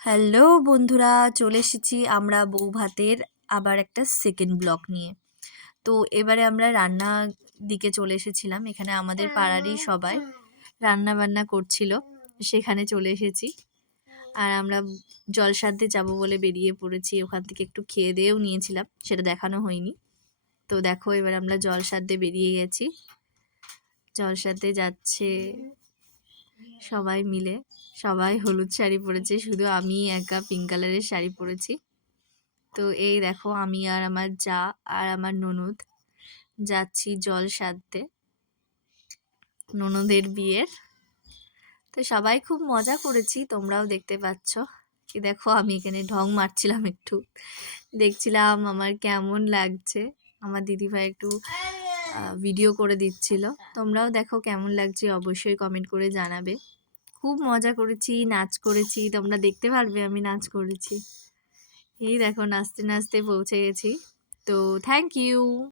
Hello বন্ধুরা, চলে এসেছি আমরা বউ ভাতের আবার একটা সেকেন্ড ব্লগ নিয়ে। তো এবারে আমরা রান্নার দিকে চলে এসেছিলাম। এখানে আমাদের পাড়ারই সবাই রান্না বান্না করছিল, সেখানে চলে এসেছি। আর আমরা জলসাতে যাব বলে বেরিয়ে পড়েছি। ওখান থেকে একটু খেয়ে দিয়েও নিয়েছিলাম, সেটা দেখানো হয়নি। তো দেখো, এবার আমরা জলসাতে বেরিয়ে গেছি। জলসাতে যাচ্ছে সবাই মিলে। সবাই হলুদ শাড়ি পরেছে, শুধু আমি একা পিঙ্ক কালারের শাড়ি পরেছি। তো এই দেখো, আমি আর আমার যা আর আমার ননদ যাচ্ছি জল সাধতে, ননদের বিয়ের। তো সবাই খুব মজা করেছি, তোমরাও দেখতে পাচ্ছ। কি দেখো, আমি এখানে ঢং মারছিলাম, একটু দেখছিলাম আমার কেমন লাগছে। আমার দিদিভাই একটু ভিডিও করে দিচ্ছিল। তোমরাও দেখো কেমন লাগছে, অবশ্যই কমেন্ট করে জানাবে। খুব মজা করেছি, নাচ করেছি, তোমরা দেখতে পারবে আমি নাচ করেছি। এই দেখো, নাচতে নাচতে পৌঁছে গেছি। তো থ্যাংক ইউ।